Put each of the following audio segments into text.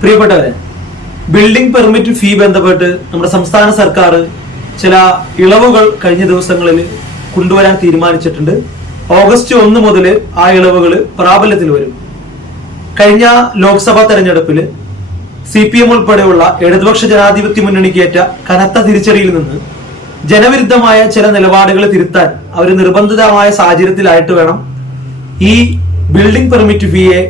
പ്രിയപ്പെട്ടവരെ, building permit ഫീ ബന്ധപ്പെട്ട് നമ്മുടെ സംസ്ഥാന സർക്കാർ ചില ഇളവുകൾ കഴിഞ്ഞ ദിവസങ്ങളിൽ കൊണ്ടുവരാൻ തീരുമാനിച്ചിട്ടുണ്ട്. ഓഗസ്റ്റ് 1 മുതൽ ആ ഇളവുകൾ പ്രാബല്യത്തിൽ വരും. കഴിഞ്ഞ ലോക്സഭാ തെരഞ്ഞെടുപ്പിൽ CPM ഉൾപ്പെടെയുള്ള ഇടതുപക്ഷ ജനാധിപത്യ മുന്നണിക്കേറ്റ കനത്ത തിരിച്ചടിയിൽ നിന്ന് ജനവിരുദ്ധമായ ചില നിലപാടുകൾ തിരുത്താൻ അവർ നിർബന്ധിതമായ സാഹചര്യത്തിലായിട്ട് വേണം ഈ ബിൽഡിംഗ് പെർമിറ്റ് ഫീയെ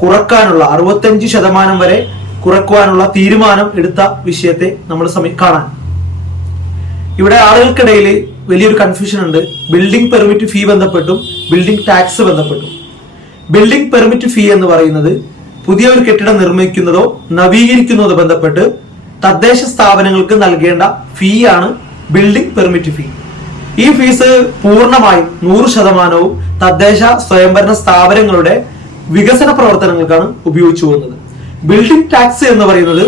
കുറക്കാനുള്ള 65% വരെ കുറക്കുവാനുള്ള തീരുമാനം എടുത്ത വിഷയത്തെ നമ്മൾ കാണാൻ. ഇവിടെ ആളുകൾക്കിടയിൽ വലിയൊരു കൺഫ്യൂഷൻ ഉണ്ട്. ബിൽഡിംഗ് പെർമിറ്റ് ഫീ ബന്ധപ്പെട്ടും ബിൽഡിംഗ് ടാക്സ് ബന്ധപ്പെട്ടും. ബിൽഡിംഗ് പെർമിറ്റ് ഫീ എന്ന് പറയുന്നത് പുതിയ ഒരു കെട്ടിടം നിർമ്മിക്കുന്നതോ നവീകരിക്കുന്നതോ ബന്ധപ്പെട്ട് തദ്ദേശ സ്ഥാപനങ്ങൾക്ക് നൽകേണ്ട ഫീ ആണ് ബിൽഡിംഗ് പെർമിറ്റ് ഫീ. ഈ ഫീസ് പൂർണ്ണമായും 100% തദ്ദേശ സ്വയംഭരണ സ്ഥാപനങ്ങളുടെ വികസന പ്രവർത്തനങ്ങൾക്കാണ് ഉപയോഗിച്ചു പോകുന്നത്. ബിൽഡിംഗ് ടാക്സ് എന്ന് പറയുന്നത്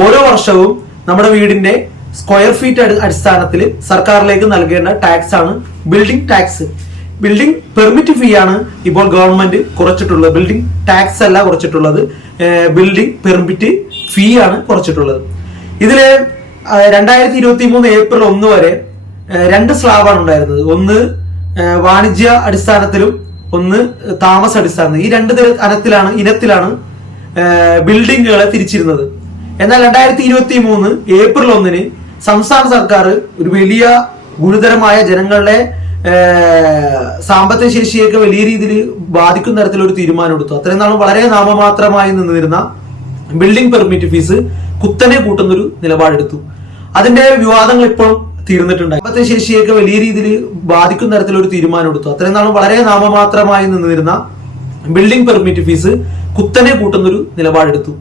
ഓരോ വർഷവും നമ്മുടെ വീടിന്റെ സ്ക്വയർ ഫീറ്റ് അടിസ്ഥാനത്തിൽ സർക്കാരിലേക്ക് നൽകേണ്ട ടാക്സ് ആണ് ബിൽഡിംഗ് ടാക്സ്. ബിൽഡിംഗ് പെർമിറ്റ് ഫീ ആണ് ഇപ്പോൾ ഗവൺമെന്റ് കുറച്ചിട്ടുള്ളത്. ബിൽഡിംഗ് ടാക്സ് അല്ല കുറച്ചിട്ടുള്ളത്, ബിൽഡിംഗ് പെർമിറ്റ് ഫീ ആണ് കുറച്ചിട്ടുള്ളത്. ഇതില് 2023 ഏപ്രിൽ 1 വരെ 2 സ്ലാബാണ് ഉണ്ടായിരുന്നത്. ഒന്ന് വാണിജ്യ അടിസ്ഥാനത്തിലും ഒന്ന് താമസ അടിസ്ഥാനത്തിലും. ഈ 2 ഇനത്തിലാണ് ബിൽഡിങ്ങുകളെ തിരിച്ചിരുന്നത്. എന്നാൽ 2023 ഏപ്രിൽ 1 സംസ്ഥാന സർക്കാർ ഒരു വലിയ ഗുരുതരമായ ജനങ്ങളുടെ സാമ്പത്തിക ശേഷിയൊക്കെ വലിയ രീതിയിൽ ബാധിക്കുന്ന തരത്തിലൊരു തീരുമാനം എടുത്തു. അത്രയും നാളും വളരെ നാമമാത്രമായി നിന്നിരുന്ന ബിൽഡിംഗ് പെർമിറ്റ് ഫീസ് കുത്തനെ കൂട്ടുന്നൊരു നിലപാടെടുത്തു. അതിന്റെ വിവാദങ്ങൾ ഇപ്പോൾ തീർന്നിട്ടുണ്ടായി. സാമ്പത്തിക ശേഷിയൊക്കെ വലിയ രീതിയിൽ ബാധിക്കുന്ന തരത്തിലൊരു തീരുമാനം എടുത്തു. അത്രയും നാളും വളരെ നാമമാത്രമായി നിന്നിരുന്ന ബിൽഡിംഗ് പെർമിറ്റ് ഫീസ് കുത്തനെ കൂട്ടുന്നൊരു നിലപാടെടുത്തു.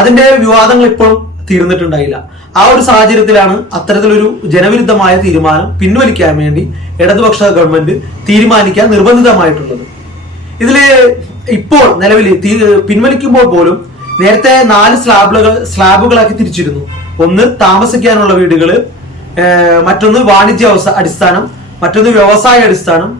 അതിന്റെ വിവാദങ്ങൾ ഇപ്പോൾ തീർന്നിട്ടുണ്ടായില്ല. ആ ഒരു സാഹചര്യത്തിലാണ് അത്തരത്തിലൊരു ജനവിരുദ്ധമായ തീരുമാനം പിൻവലിക്കാൻ വേണ്ടി ഇടതുപക്ഷ ഗവൺമെന്റ് തീരുമാനിക്കാൻ നിർബന്ധിതമായിട്ടുള്ളത്. ഇതില് ഇപ്പോൾ നിലവിൽ പിൻവലിക്കുമ്പോൾ പോലും നേരത്തെ 4 സ്ലാബുകളാക്കി തിരിച്ചിരുന്നു. ഒന്ന് താമസിക്കാനുള്ള വീടുകള്, മറ്റൊന്ന് വാണിജ്യ അടിസ്ഥാനം, മറ്റൊന്ന് വ്യവസായ അടിസ്ഥാനം,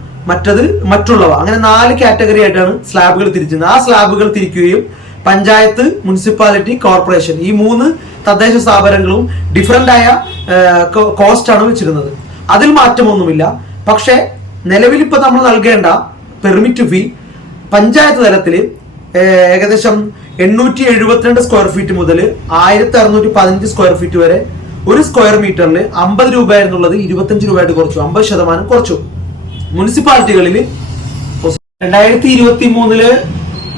മറ്റുള്ളവ. അങ്ങനെ 4 കാറ്റഗറി ആയിട്ടാണ് സ്ലാബുകൾ തിരിച്ചിരുന്നത്. ആ സ്ലാബുകൾ തിരിക്കുകയും പഞ്ചായത്ത്, മുനിസിപ്പാലിറ്റി, കോർപ്പറേഷൻ ഈ 3 തദ്ദേശ സ്ഥാപനങ്ങളും ഡിഫറന്റ് ആയ കോസ്റ്റ് ആണ് വെച്ചിരുന്നത്. അതിൽ മാറ്റമൊന്നുമില്ല. പക്ഷെ നിലവിൽ ഇപ്പൊ നമ്മൾ നൽകേണ്ട പെർമിറ്റ് ഫീ പഞ്ചായത്ത് തലത്തിൽ ഏകദേശം 872 സ്ക്വയർ ഫീറ്റ് മുതൽ 1615 സ്ക്വയർ ഫീറ്റ് വരെ ഒരു സ്ക്വയർ മീറ്ററിൽ 50 രൂപ എന്നുള്ളത് 25 രൂപയായിട്ട് കുറച്ചു, 50% കുറച്ചു. മുനിസിപ്പാലിറ്റികളിൽ 2023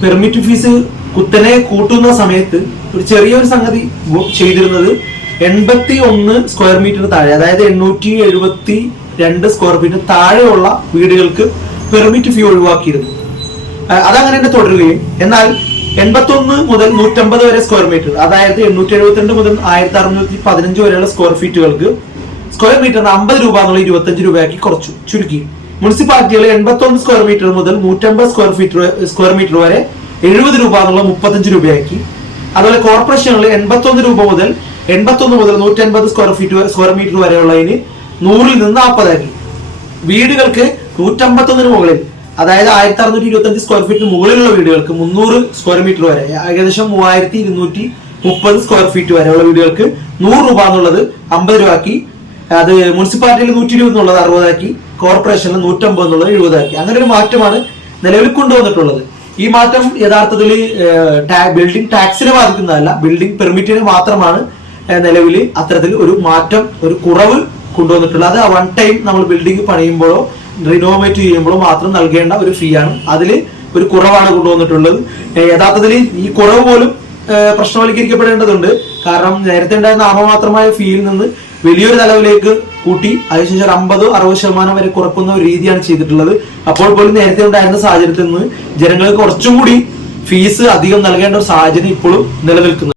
പെർമിറ്റ് ഫീസ് കുത്തനെ കൂട്ടുന്ന സമയത്ത് ഒരു ചെറിയൊരു സംഗതി ചെയ്തിരുന്നത് 81 സ്ക്വയർ മീറ്റർ താഴെ, അതായത് 872 സ്ക്വയർ ഫീറ്റ് താഴെയുള്ള വീടുകൾക്ക് പെർമിറ്റ് ഫീ ഒഴിവാക്കിയിരുന്നു. അതങ്ങനെ തന്നെ തുടരുകയും എന്നാൽ 81 മുതൽ 150 വരെ സ്ക്വയർ മീറ്റർ, അതായത് 872 മുതൽ 1615 വരെയുള്ള സ്ക്വയർ ഫീറ്റുകൾക്ക് സ്ക്വയർ മീറ്ററിന് 50 രൂപ എന്നുള്ള 25 രൂപയാക്കി കുറച്ചു, ചുരുക്കി. മുനിസിപ്പാലിറ്റികൾ 81 സ്ക്വയർ മീറ്റർ മുതൽ 150 സ്ക്വയർ മീറ്റർ വരെ 70 രൂപ എന്നുള്ള 35 രൂപയാക്കി. അതുപോലെ കോർപ്പറേഷനുകളിൽ 81 രൂപ മുതൽ 150 സ്ക്വയർ മീറ്റർ വരെയുള്ളതിന് 100ൽ നിന്ന് 40 ആക്കി. വീടുകൾക്ക് 151 മുകളിൽ, അതായത് 1625 സ്ക്വയർ ഫീറ്റിന് മുകളിലുള്ള വീടുകൾക്ക് 300 സ്ക്വയർ മീറ്റർ വരെ, ഏകദേശം 3230 സ്ക്വയർ ഫീറ്റ് വരെയുള്ള വീടുകൾക്ക് 100 രൂപ എന്നുള്ളത് 50 രൂപ ആക്കി. അത് മുനിസിപ്പാലിറ്റിയിൽ 120 എന്നുള്ളത് 60 ആക്കി, കോർപ്പറേഷനിൽ 150 എന്നുള്ളത് 70 ആക്കി. അങ്ങനെ ഒരു മാറ്റമാണ് നിലവിൽ കൊണ്ടുവന്നിട്ടുള്ളത്. ഈ മാറ്റം യഥാർത്ഥത്തിൽ ബിൽഡിംഗ് ടാക്സിനെ ബാധിക്കുന്നതല്ല, ബിൽഡിംഗ് പെർമിറ്റിനെ മാത്രമാണ് നിലവിൽ അത്തരത്തിൽ ഒരു മാറ്റം, ഒരു കുറവ് കൊണ്ടുവന്നിട്ടുള്ളത്. അത് വൺ ടൈം നമ്മൾ ബിൽഡിംഗ് പണിയുമ്പോഴോ റിനോവേറ്റ് ചെയ്യുമ്പോഴോ മാത്രം നൽകേണ്ട ഒരു ഫീ ആണ്. അതിൽ ഒരു കുറവാണ് കൊണ്ടുവന്നിട്ടുള്ളത്. യഥാർത്ഥത്തിൽ ഈ കുറവ് പോലും പ്രശ്നവൽക്കരിക്കപ്പെടേണ്ടതുണ്ട്. കാരണം നേരത്തെ ഉണ്ടായിരുന്ന നാമമാത്രമായ ഫീയിൽ നിന്ന് വലിയൊരു തലവിലേക്ക് കൂട്ടി അതിനുശേഷം 50-60% വരെ കുറക്കുന്ന ഒരു രീതിയാണ് ചെയ്തിട്ടുള്ളത്. അപ്പോൾ പോലും നേരത്തെ ഉണ്ടായിരുന്ന സാഹചര്യത്തിൽ നിന്ന് ജനങ്ങൾക്ക് കുറച്ചും കൂടി ഫീസ് അധികം നൽകേണ്ട ഒരു സാഹചര്യം ഇപ്പോഴും നിലനിൽക്കുന്നു.